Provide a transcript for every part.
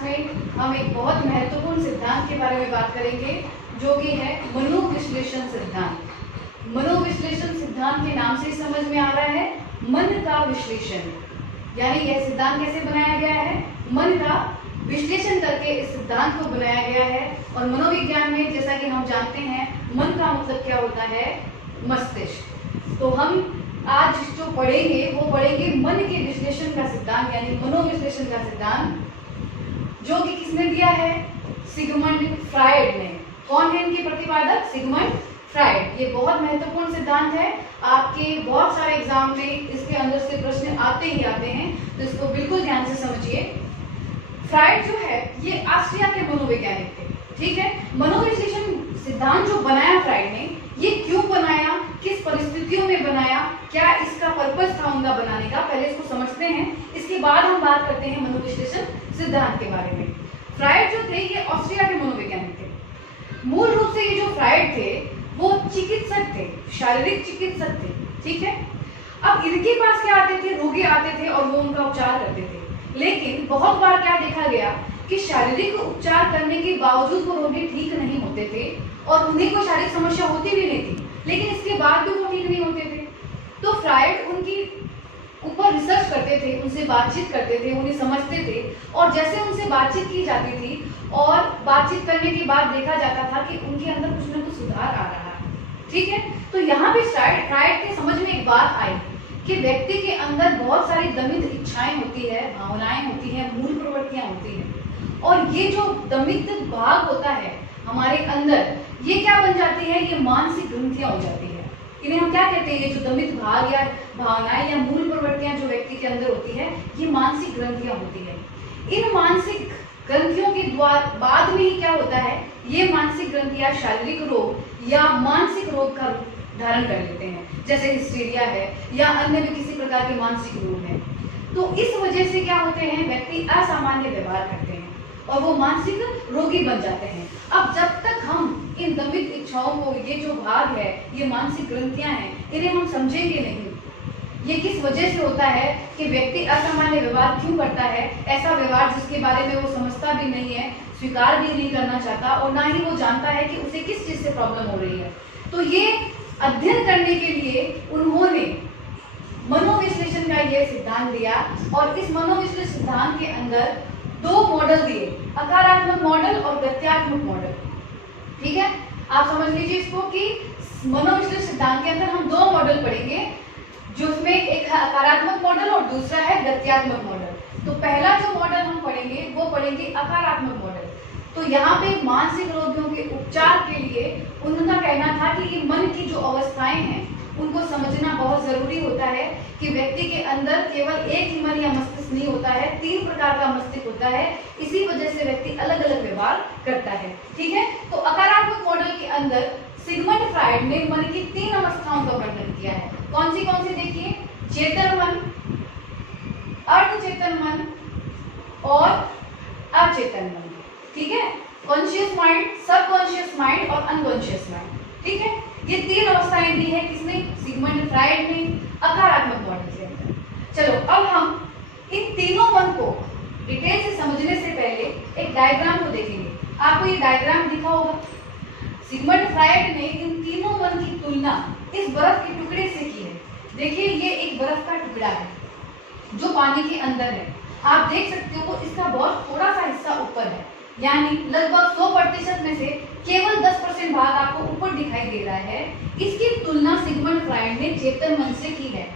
Class में हम एक बहुत महत्वपूर्ण सिद्धांत के बारे में बात करेंगे जो कि है मनोविश्लेषण सिद्धांत। मनोविश्लेषण सिद्धांत के नाम से समझ में आ रहा है मन का विश्लेषण, यानी यह सिद्धांत कैसे बनाया गया है, मन का विश्लेषण करके इस सिद्धांत को बनाया गया है। और मनोविज्ञान में जैसा कि हम जानते हैं मन का मतलब क्या होता है, मस्तिष्क। तो हम आज जो पढ़ेंगे वो पढ़ेंगे मन के विश्लेषण का सिद्धांत, यानी मनोविश्लेषण का सिद्धांत, जो कि किसने दिया है, सिगमंड फ्रायड ने। कौन है इनके प्रतिपादक, सिगमंड फ्रायड। ये बहुत महत्वपूर्ण सिद्धांत है, आपके बहुत सारे एग्जाम में इसके अंदर से प्रश्न आते ही आते हैं, तो इसको बिल्कुल ध्यान से समझिए। फ्रायड जो है ये ऑस्ट्रिया के मनोवैज्ञानिक थे, ठीक है। मनोविश्लेषण सिद्धांत जो बनाया फ्रायड ने, ये क्यों बनाया, किस परिस्थितियों में बनाया, क्या इसका पर्पस था उनका बनाने का, पहले इसको समझते हैं, इसके बाद हम बात करते हैं मनोविश्लेषण सिद्धांत के बारे में। फ्रायड जो थे ये ऑस्ट्रिया के मनोवैज्ञानिक थे। मूल रूप से ये जो फ्रायड थे वो चिकित्सक थे, शारीरिक चिकित्सक थे, ठीक है। अब इनके पास क्या आते थे, रोगी आते थे और वो उनका उपचार करते थे। लेकिन बहुत बार क्या देखा गया कि शारीरिक उपचार करने के बावजूद वो रोगी ठीक नहीं होते थे और उन्हें कोई शारीरिक समस्या होती भी नहीं थी, लेकिन इसके बाद भी वो ठीक नहीं होते थे। तो फ्रायड उनकी ऊपर रिसर्च करते थे, उनसे बातचीत करते थे, उन्हें समझते थे, और जैसे उनसे बातचीत की जाती थी और बातचीत करने के बाद देखा जाता था कि उनके अंदर कुछ ना कुछ सुधार आ रहा है, ठीक है। तो यहाँ पे फ्रायड के समझ में एक बात आई कि व्यक्ति के अंदर बहुत सारी दमित इच्छाएं होती है, भावनाएं होती है, मूल प्रवृत्तियां होती है, और ये जो दमित भाग होता है हमारे अंदर, ये क्या बन जाती है, ये मानसिक ग्रंथियां हो जाती है। इन्हें हम क्या कहते हैं, ये जो दमित भाग या भावनाएं या मूल प्रवृत्तियां जो व्यक्ति के अंदर होती है, ये मानसिक ग्रंथियां होती है। इन मानसिक ग्रंथियों के द्वारा बाद में ही क्या होता है, ये मानसिक ग्रंथियां शारीरिक रोग या मानसिक रोग का रूप धारण कर लेते हैं, जैसे हिस्टीरिया है या अन्य भी किसी प्रकार के मानसिक रोग है। तो इस वजह से क्या होते हैं, व्यक्ति असामान्य व्यवहार करते हैं और वो मानसिक रोगी बन जाते हैं। अब जब तक हम इन दमित इच्छाओं को, ये जो भाग है, ये मानसिक ग्रंथियां हैं, इन्हें हम समझेंगे नहीं, ये किस वजह से होता है कि व्यक्ति असामान्य व्यवहार क्यों करता है, ऐसा व्यवहार जिसके बारे में वो समझता भी नहीं है, स्वीकार भी नहीं करना चाहता, और ना ही वो जानता है कि उसे किस चीज से प्रॉब्लम हो रही है। तो ये अध्ययन करने के लिए उन्होंने मनोविश्लेषण का ये सिद्धांत दिया, और इस मनोविश्लेषण सिद्धांत के अंदर दो मॉडल दिए, अकारात्मक मॉडल और गत्यात्मक मॉडल, ठीक है। आप समझ लीजिए इसको कि मनोविश्लेषण सिद्धांत के अंदर हम दो मॉडल पढ़ेंगे, जिसमें एक है अकारात्मक मॉडल और दूसरा है गत्यात्मक मॉडल। तो पहला जो मॉडल हम पढ़ेंगे वो पढ़ेंगे अकारात्मक मॉडल। तो यहाँ पे मानसिक रोगियों के उपचार के लिए उनका कहना था कि ये मन की जो अवस्थाएं हैं उनको समझना बहुत जरूरी होता है, कि व्यक्ति के अंदर केवल एक ही मन या मस्तिष्क नहीं होता है, 3 प्रकार का मस्तिष्क होता है। इसी वजह से व्यक्ति अलग अलग व्यवहार करता है, ठीक है। तो अकारात्मक मॉडल के अंदर सिगमंड फ्रायड ने मन की 3 अवस्थाओं का वर्णन किया है। कौन सी देखिए, चेतन मन, अर्धचेतन मन और अचेतन मन, ठीक है। कॉन्शियस माइंड, सबकॉन्शियस माइंड और अनकॉन्शियस माइंड, ठीक है। ये 3 अवस्थाएं दी है किसने, सिगमंड फ्रायड ने, अकारात्मक मॉडल के अंदर। चलो अब हम इन तीनों मन को डिटेल से समझने से पहले एक डायग्राम को देखेंगे। आपको ये डायग्राम दिखा होगा। सिगमंड फ्रायड ने इन तीनों मन की तुलना इस बर्फ के टुकड़े से की है। देखिए ये एक बर्फ का टुकड़ा है जो पानी के अंदर है, आप देख सकते हो इसका बहुत थोड़ा सा हिस्सा ऊपर है, यानी लगभग 100% में से केवल 10% भाग आपको ऊपर दिखाई दे रहा है। इसकी तुलना सिगमंड फ्रायड ने चेतन मन से की है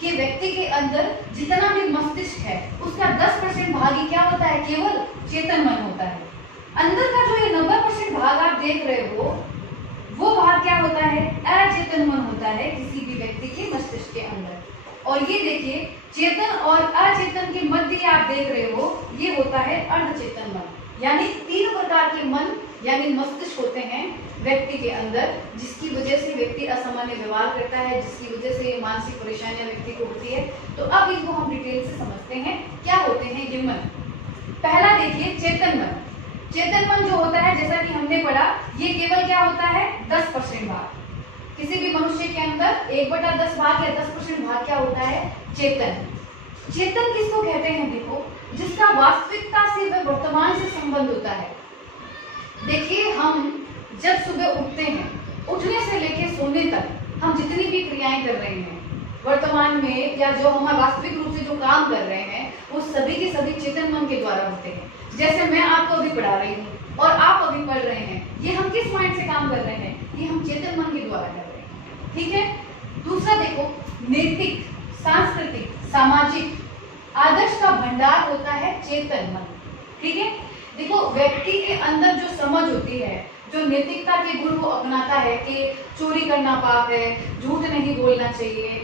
कि व्यक्ति के अंदर जितना भी मस्तिष्क है उसका 10% भाग ही क्या होता है, केवल चेतन मन होता है। अंदर का जो ये 90% भाग आप देख रहे हो वो भाग क्या होता है, अचेतन मन होता है किसी भी व्यक्ति के मस्तिष्क के अंदर। और ये देखिए चेतन और अचेतन के मध्य आप देख रहे हो, ये होता है अर्धचेतन मन। यानी 3 प्रकार के मन यानी मस्तिष्क होते हैं व्यक्ति के अंदर, जिसकी वजह से व्यक्ति असामान्य व्यवहार करता है, जिसकी वजह से मानसिक परेशानियां व्यक्ति को होती है। तो अब इनको हम डिटेल से समझते हैं क्या होते हैं ये मन। पहला देखिए चेतन मन। चेतन मन जो होता है, जैसा कि हमने पढ़ा, ये केवल क्या होता है, 10% भाग। किसी भी मनुष्य के अंदर 1/10 भाग या 10% भाग क्या होता है, चेतन। चेतन किसको कहते हैं, देखो, जिसका वास्तविकता से व वर्तमान से संबंध होता है। देखिए, हम जब सुबह उठते हैं, उठने से लेकर सोने तक हम जितनी भी क्रियाएं कर रहे हैं वर्तमान में, या जो हम वास्तविक रूप से जो काम कर रहे हैं, वो सभी के सभी चेतन मन के द्वारा होते हैं। जैसे मैं आपको अभी पढ़ा रही हूँ और आप अभी पढ़ रहे हैं, ये हम किस माइंड से काम कर रहे हैं? ये हम चेतन मन के द्वारा कर रहे हैं। ठीक है। दूसरा देखो, नैतिक, सांस्कृतिक, सामाजिक आदर्श का भंडार होता है चेतन मन। ठीक है। देखो, व्यक्ति के अंदर जो समझ होती है, जो नैतिकता के गुण वो अपनाता है कि चोरी करना पाप है, झूठ नहीं बोलना चाहिए,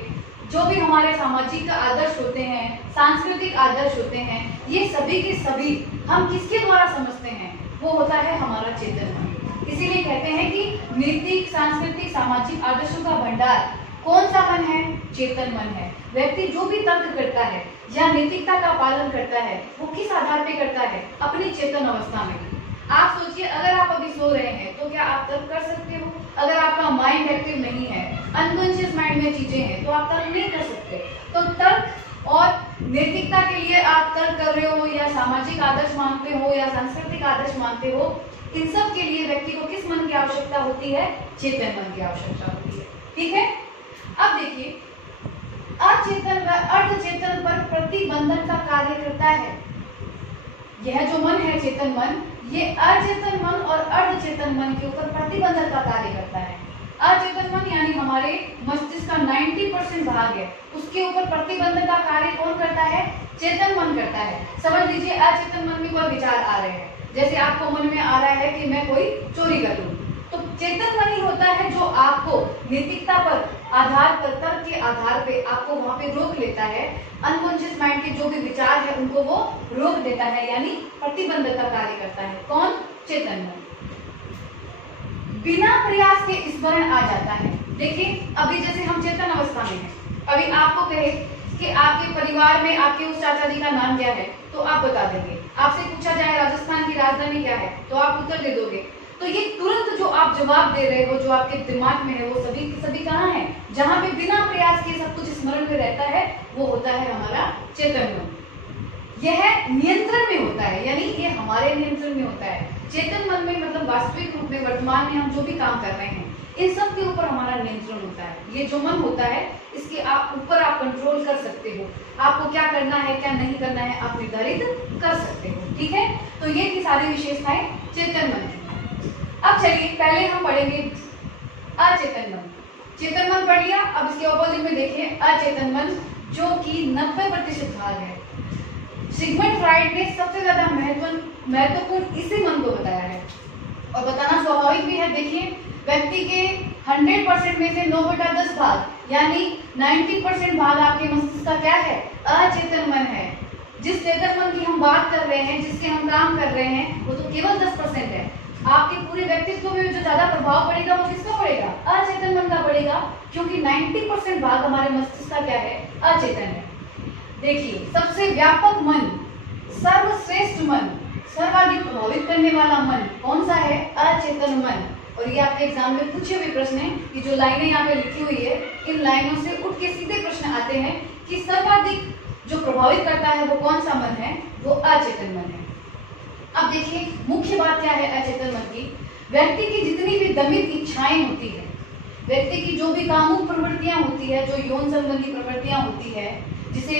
जो भी हमारे सामाजिक आदर्श होते हैं, सांस्कृतिक आदर्श होते हैं, ये सभी के सभी हम किसके द्वारा समझते हैं? वो होता है हमारा चेतन मन। इसीलिए कहते हैं कि नैतिक, सांस्कृतिक, सामाजिक आदर्शों का भंडार कौन सा मन है? चेतन मन है। व्यक्ति जो भी तर्क करता है या नैतिकता का पालन करता है, वो किस आधार पे करता है? अपनी चेतन अवस्था में। आप सोचिए, अगर आप अभी सो रहे हैं तो क्या आप तर्क कर सकते हो? अगर आपका माइंड एक्टिव नहीं है, अनकॉन्शियस माइंड में चीजें हैं, तो आप तर्क नहीं कर सकते। तो तर्क और नैतिकता के लिए आप तर्क कर रहे हो, या सामाजिक आदर्श मानते हो, या सांस्कृतिक आदर्श मानते हो, इन सब के लिए व्यक्ति को किस मन की आवश्यकता होती है? चेतन मन की आवश्यकता होती है। ठीक है। अब देखिए, अचेतन व अर्धचेतन पर प्रतिबंधन का कार्य करता है। यह जो मन है, चेतन मन, ये अचेतन मन और अर्धचेतन मन के ऊपर प्रतिबंधन का कार्य करता है। अचेतन मन यानी हमारे मस्तिष्क का 90% भाग है, उसके ऊपर प्रतिबंधन का कार्य कौन करता है? चेतन मन करता है। समझ लीजिए, अचेतन मन में कोई विचार आ रहे हैं, जैसे आपको मन में आ रहा है कि मैं कोई चोरी कर लूं, तो चेतन मन ही होता है जो आपको नैतिकता पर आधार पर, तर्क के आधार पे आपको वहां पे रोक लेता है। अनकॉन्शियस माइंड के जो भी विचार है उनको वो रोक देता है, यानी प्रतिबंधक का कार्य करता है। कौन? चेतन मन। बिना प्रयास के स्मरण आ जाता है। देखिए, अभी जैसे हम चेतन अवस्था में हैं, अभी आपको कहे कि आपके परिवार में आपके उस चाचा जी का नाम क्या है, तो आप बता देंगे। आपसे पूछा जाए राजस्थान की राजधानी क्या है, तो आप उत्तर दे दोगे। तो ये तुरंत जो आप जवाब दे रहे हो, जो आपके दिमाग में है, वो सभी के सभी कहाँ है? जहाँ पे बिना प्रयास के सब कुछ स्मरण में रहता है, वो होता है हमारा चेतन मन। यह नियंत्रण में होता है, यानी ये हमारे नियंत्रण में होता है। चेतन मन में मतलब वास्तविक रूप में वर्तमान में हम जो भी काम कर रहे हैं, इन सब के ऊपर हमारा नियंत्रण होता है। ये जो मन होता है, इसके ऊपर आप कंट्रोल कर सकते हो। आपको क्या करना है, क्या नहीं करना है, आप निर्धारित कर सकते हो। ठीक है। तो ये की सारी विशेषताएं चेतन मन है। अब चलिए, पहले हम पढ़ेंगे अचेतन मन। चेतन मन पढ़ लिया। अब इसके ऑपोजिट में देखिए अचेतन मन, जो कि 90% भाग है। सिगमंड फ्राइड ने सबसे ज्यादा महत्वपूर्ण इसी मन को बताया है, और बताना स्वाभाविक भी है। देखिए, व्यक्ति के 100% में से 9/10 भाग यानी 90% भाग आपके मस्तिष्क का क्या है? अचेतन मन है। जिस चेतन मन की हम बात कर रहे हैं, जिसके हम काम कर रहे हैं, वो तो केवल 10% है। आपके पूरे व्यक्तित्व में जो ज्यादा प्रभाव पड़ेगा, वो किसका पड़ेगा? अचेतन मन का पड़ेगा, क्योंकि 90% भाग हमारे मस्तिष्क का क्या है? अचेतन है। देखिए, सबसे व्यापक मन, सर्वश्रेष्ठ मन, सर्वाधिक प्रभावित करने वाला मन कौन सा है? अचेतन मन। और ये आपके एग्जाम में पूछे हुए प्रश्न है कि जो लाइनें यहाँ पे लिखी हुई है, इन लाइनों से उठ के सीधे प्रश्न आते हैं कि सर्वाधिक जो प्रभावित करता है वो कौन सा मन है? वो अचेतन मन है। अब देखिए, मुख्य बात क्या है अचेतन मन की? व्यक्ति की जितनी भी दमित इच्छाएं होती है, व्यक्ति की जो भी कामुक प्रवृत्तियां होती है, जो यौन संबंधी प्रवृत्तियां होती है, जिसे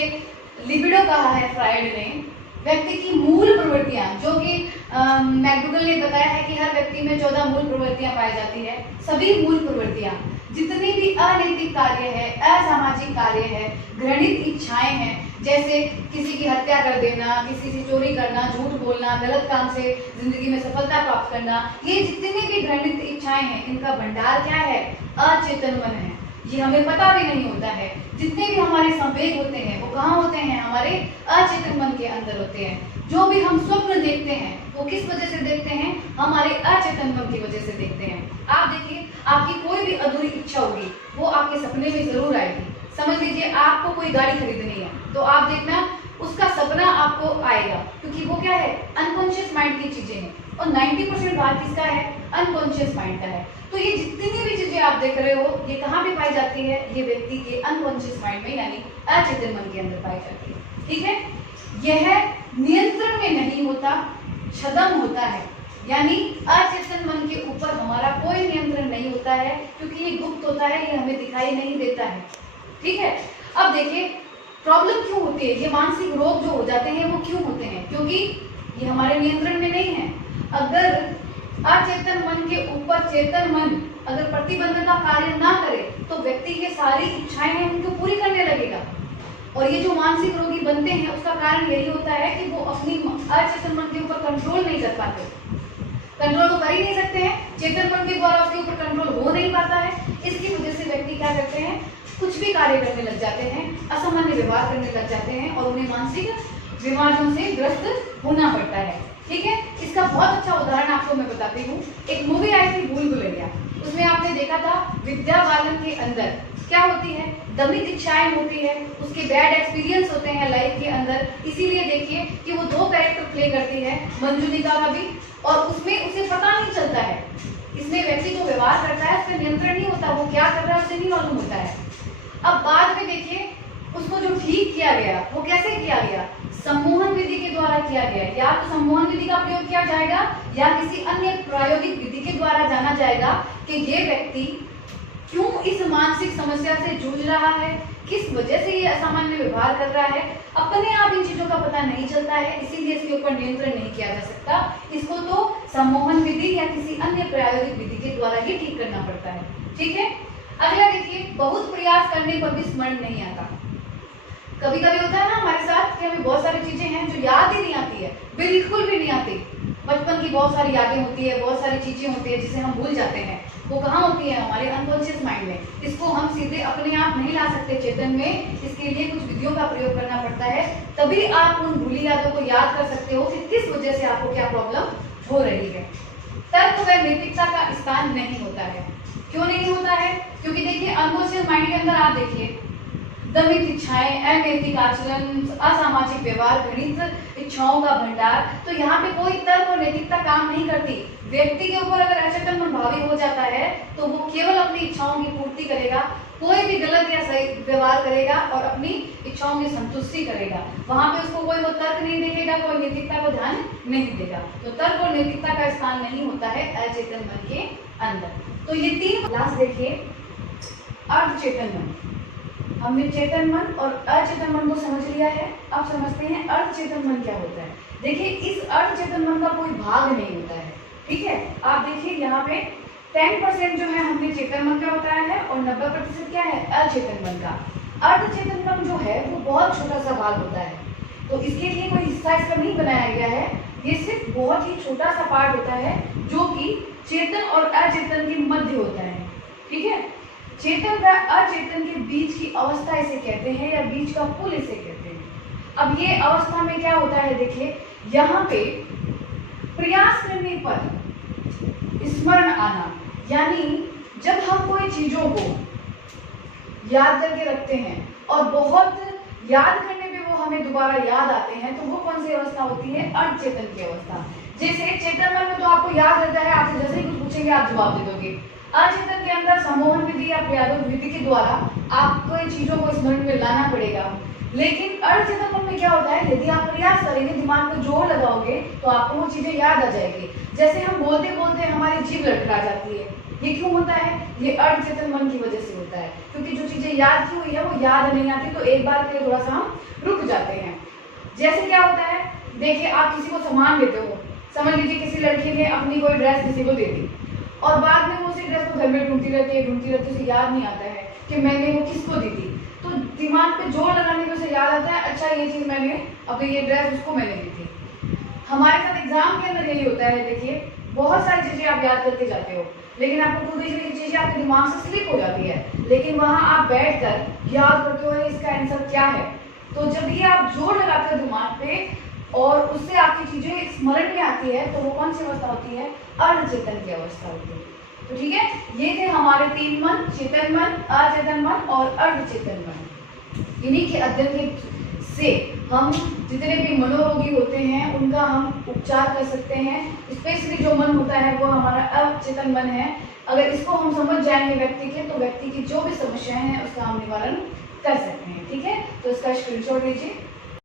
लिबिडो कहा है फ्राइड ने, व्यक्ति की मूल प्रवृत्तियां, जो कि मैकडोगल ने बताया है कि हर व्यक्ति में 14 मूल प्रवृत्तियां पाई जाती है। सभी मूल प्रवृत्तियां, जितनी भी अनैतिक कार्य है, असामाजिक कार्य है, घृणित इच्छाएं हैं, जैसे किसी की हत्या कर देना, किसी से चोरी करना, झूठ बोलना, गलत काम से जिंदगी में सफलता प्राप्त करना, ये जितनी भी घृणित इच्छाएं हैं, इनका भंडार क्या है? अचेतन मन है। ये हमें पता भी नहीं होता है। जितने भी हमारे संवेग होते हैं, वो कहाँ होते हैं? हमारे अचेतन मन के अंदर होते हैं। जो भी हम स्वप्न देखते हैं, वो किस वजह से देखते हैं? हमारे अचेतन मन की वजह से देखते हैं। आप देखिए, आपकी कोई भी अधूरी इच्छा होगी, वो आपके सपने में जरूर आएगी। समझ लीजिए, आपको कोई गाड़ी खरीदनी है, तो आप देखना उसका सपना आपको आएगा, क्योंकि वो क्या है? अनकॉन्शियस माइंड की चीजें हैं, और 90% भाग किसका है? अनकॉन्शियस माइंड का है। तो ये जितनी भी चीजें आप देख रहे हो, ये कहाँ पे पाई जाती है? ये व्यक्ति के अनकॉन्शियस माइंड में, यानी अचेतन मन के अंदर पाई जाती है। ठीक है। यह नियंत्रण में नहीं होता, छद्म होता है, यानी अचेतन मन के ऊपर हमारा कोई नियंत्रण नहीं होता है, क्योंकि ये गुप्त होता है, ये हमें दिखाई नहीं देता है। ठीक है, अब देखिए प्रॉब्लम क्यों होती है, ये मानसिक रोग जो हो जाते हैं वो क्यों होते हैं, क्योंकि ये हमारे नियंत्रण में नहीं है। अगर अचेतन मन के ऊपर चेतन मन अगर प्रतिबंध का कार्य ना करे तो व्यक्ति की सारी इच्छाएं हैं उनको पूरी करने लगेगा। और ये जो मानसिक रोगी बनते हैं उसका कारण यही होता है कि वो अपनी अचेतन मन के ऊपर कंट्रोल नहीं कर पाते, कंट्रोल तो कर ही नहीं सकते हैं, चेतन मन के द्वारा उसके ऊपर कंट्रोल हो नहीं पाता है। इसकी वजह से व्यक्ति क्या करते हैं, कुछ भी कार्य करने लग जाते हैं, असामान्य व्यवहार करने लग जाते हैं और उन्हें मानसिक बीमारियों से ग्रस्त होना पड़ता है। ठीक है, इसका बहुत अच्छा उदाहरण आपको मैं बताती हूँ। एक मूवी आई थी भूल भुलैया, उसमें आपने देखा था विद्या बालन के अंदर क्या होती है, दमित इच्छाएं होती है, उसके बैड एक्सपीरियंस होते हैं लाइफ के अंदर। इसीलिए देखिए कि वो 2 कैरेक्टर प्ले करती है, मंजुनिका का भी, और उसमें उसे पता नहीं चलता है, इसमें व्यक्ति जो व्यवहार करता है उस पर नियंत्रण नहीं होता, वो क्या कर रहा है उसे नहीं मालूम होता है। अब बाद में देखिए उसको जो ठीक किया गया वो कैसे किया गया, सम्मोहन विधि के द्वारा किया गया। या तो सम्मोहन विधि का प्रयोग किया जाएगा या किसी अन्य प्रायोगिक विधि के द्वारा जाना जाएगा कि ये व्यक्ति क्यों इस मानसिक समस्या से जूझ रहा है, किस वजह से ये असामान्य व्यवहार कर रहा है। अपने आप इन चीजों का पता नहीं चलता है, इसीलिए इसके ऊपर नियंत्रण नहीं किया जा सकता। इसको तो सम्मोहन विधि या किसी अन्य प्रायोगिक विधि के द्वारा ही ठीक करना पड़ता है। ठीक है, अगला देखिए, बहुत प्रयास करने पर भी स्मरण नहीं आता। कभी कभी होता है ना हमारे साथ कि हमें बहुत सारी चीजें हैं जो याद ही नहीं आती है, बिल्कुल भी नहीं आती। बचपन की बहुत सारी यादें होती है, बहुत सारी चीजें होती है जिसे हम भूल जाते हैं। वो कहाँ होती है, हमारे अनकॉन्शियस माइंड में। इसको हम सीधे अपने आप नहीं ला सकते चेतन में, इसके लिए कुछ विधियों का प्रयोग करना पड़ता है, तभी आप उन भूली यादों को याद कर सकते हो कि किस वजह से आपको क्या प्रॉब्लम हो रही है। तर्क व नैतिकता का स्थान नहीं होता है। क्यों नहीं होता है, क्योंकि देखिए अनकॉन्शियस माइंड के अंदर आप देखिए दमित इच्छाएं, अनैतिक आचरण, असामाजिक व्यवहार, घृणित इच्छाओं का भंडार, तो यहाँ पे कोई तर्क और नैतिकता काम नहीं करती। व्यक्ति के ऊपर अगर अचेतन मन हावी हो जाता है तो वो केवल अपनी इच्छाओं की पूर्ति करेगा, कोई भी गलत या सही व्यवहार करेगा और अपनी इच्छाओं की संतुष्टि करेगा। वहां पे उसको कोई वो तर्क नहीं देखेगा, कोई नैतिकता को ध्यान नहीं देगा। तो तर्क और नैतिकता का स्थान नहीं होता है अचेतन मन के अंदर। तो ये 3 क्लास देखिए, अर्धचेतन मन, हमने चेतन मन और अचेतन मन को समझ लिया है। अब समझते हैं अर्धचेतन मन क्या होता है। देखिए इस अर्धचेतन मन का कोई भाग नहीं होता है। ठीक है, आप देखिए यहाँ पे 10% जो है हमने चेतन मन का बताया है और 90% क्या है, अचेतन मन का। अर्धचेतन मन जो है वो बहुत छोटा सा भाग होता है, तो इसके लिए कोई हिस्सा इसका नहीं बनाया गया है। ये सिर्फ बहुत ही छोटा सा पार्ट होता है जो कि चेतन और अचेतन के मध्य होता है। ठीक है, चेतन व अचेतन के बीच की अवस्था इसे कहते हैं या बीच का पुल इसे कहते हैं। अब ये अवस्था में क्या होता है, देखिए यहाँ पे प्रयास करने पर स्मरण आना, यानी जब हम कोई चीजों को याद करके रखते हैं और बहुत याद करने पे वो हमें दोबारा याद आते हैं, तो वो कौन सी अवस्था होती है, अर्धचेतन की अवस्था। जैसे चेतन मन में तो आपको याद रहता है, आपसे जैसे ही कुछ पूछेंगे आप जवाब दे दोगे। अचेतन के अंदर सम्मोहन विधि या प्रायोगिक विधि के द्वारा आपको इन चीजों को स्मरण में लाना पड़ेगा। लेकिन अर्धचेतन मन में क्या होता है, यदि आप प्रयास करेंगे, दिमाग में जोर लगाओगे तो आपको वो चीजें याद आ जाएगी। जैसे हम बोलते बोलते हमारी जीभ लटका जाती है, ये क्यों होता है, ये अर्धचेतन मन की वजह से होता है, क्योंकि जो चीजें याद की हुई है वो याद नहीं आती, तो एक बार के लिए थोड़ा सा हम रुक जाते हैं। जैसे क्या होता है, देखिए आप किसी को सामान देते हो, समझ लीजिए किसी लड़की ने अपनी कोई ड्रेस किसी को दे दी और बाद में वो उसी ड्रेस को घर में ढूंढती रहती है, उसे याद नहीं आता है कि मैंने वो किसको दी थी। तो दिमाग पे जोर लगाने पे उसे याद आता है, अच्छा ये चीज मैंने, अब ये ड्रेस उसको मैंने दी थी। हमारे साथ एग्जाम के अंदर यही होता है। देखिए बहुत सारी चीजें आप याद करके जाते हो, लेकिन आपको खुद ही चीजें आपके दिमाग से स्लिप हो जाती है, लेकिन वहां आप बैठ कर याद करते हो इसका आंसर क्या है। तो जब ये आप जोर लगाते हो दिमाग पे और उससे आपकी चीजें स्मरण में आती है, तो वो कौन सी अवस्था होती है, अर्धचेतन की अवस्था होती है। तो ठीक है, ये थे हमारे 3 मन, चेतन मन, अचेतन मन और अर्धचेतन मन। इन्हीं के अध्ययन से हम जितने भी मनोरोगी होते हैं उनका हम उपचार कर सकते हैं। स्पेशली जो मन होता है वो हमारा अचेतन मन है। अगर इसको हम समझ जाएंगे व्यक्ति के, तो व्यक्ति की जो भी समस्याएं हैं उसका हम निवारण कर सकते हैं। ठीक है, तो इसका स्क्रीनशॉट लीजिए।